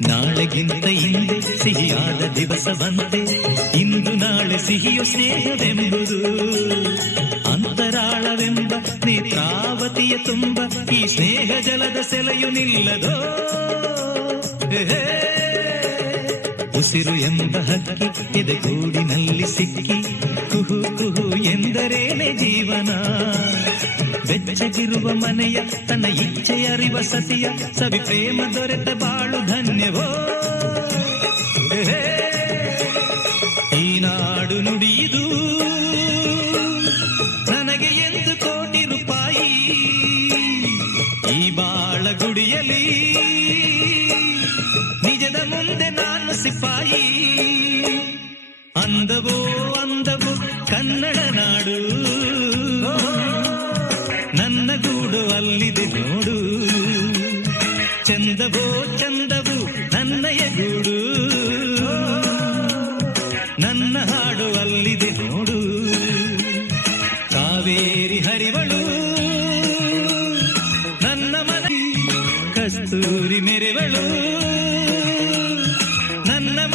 ನಾಳೆಗಿಂತ ಹಿಂದೆ ಸಿಹಿಯಾದ ದಿವಸ ಬಂತೆ ಇಂದು ನಾಳೆ ಸಿಹಿಯು ಸ್ನೇಹವೆಂಬುದು. ಅಂತರಾಳವೆಂಬ ನೇತ್ರಾವತಿಯ ತುಂಬ, ಈ ಸ್ನೇಹ ಜಲದ ಸೆಲೆಯು ನಿಲ್ಲದೋ. ಉಸಿರು ಎಂಬ ಹಕ್ಕಿ ಎದೆಗೂಡಿನಲ್ಲಿ ಸಿಕ್ಕಿ, ಕುಹು ಕುಹು ಎಂದರೇನೆ ಜೀವನ? ಬೆಚ್ಚಗಿರುವ ಮನೆಯ ತನ್ನ ಇಚ್ಛೆಯ ಸತಿಯ ಸವಿ ಪ್ರೇಮ ದೊರೆತ ಬಾಳು ಧನ್ಯವೋ. ಈ ನಾಡು ನುಡಿಯಿದು. ನನಗೆ ಎಂದು ಕೋಟಿ ರೂಪಾಯಿ. ಈ ಬಾಳ ಗುಡಿಯಲಿ. ನಿಜದ ಮುಂದೆ ನಾನು ಸಿಪಾಯಿ. ಅಂದವೋ, ಅಂದವು ಕನ್ನಡ ನಾಡು. ನನ್ನ ಗೂಡು ಅಲ್ಲಿದೆ ನೋಡು. ಚಂದವೋ, ಚಂದವು ನನ್ನಯ ಗೂಡು ನನ್ನ ಹಾಡು ಅಲ್ಲಿದೆ ನೋಡು. ಕಾವೇರಿ ಹರಿವಳು, ನನ್ನ ಮನೆ ಕಸ್ತೂರಿ ಮೆರೆವಳು.